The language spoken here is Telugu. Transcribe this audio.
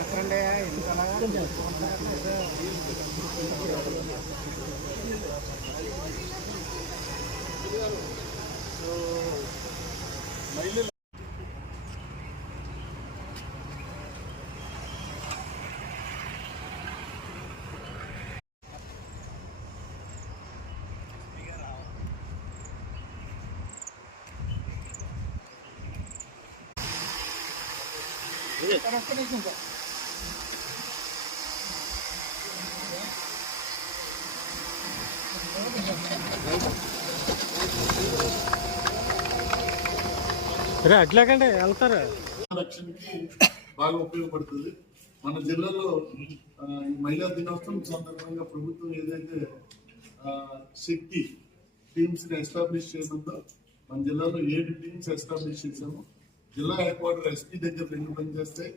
ఎక్కడండి ఎందుకలాగా అట్లాగండి వెళ్తారా రక్షణకి బాగా ఉపయోగపడుతుంది. మన జిల్లాలో మహిళా దినోత్సవం సందర్భంగా ప్రభుత్వం ఏదైతే శక్తి టీమ్స్ ని ఎస్టాబ్లిష్ చేయడంతో మన జిల్లాలో 7 టీమ్స్ ఎస్టాబ్లిష్ చేశాము. జిల్లా హెడ్ క్వార్టర్ ఎస్పీ దగ్గర 2 పనిచేస్తాయి.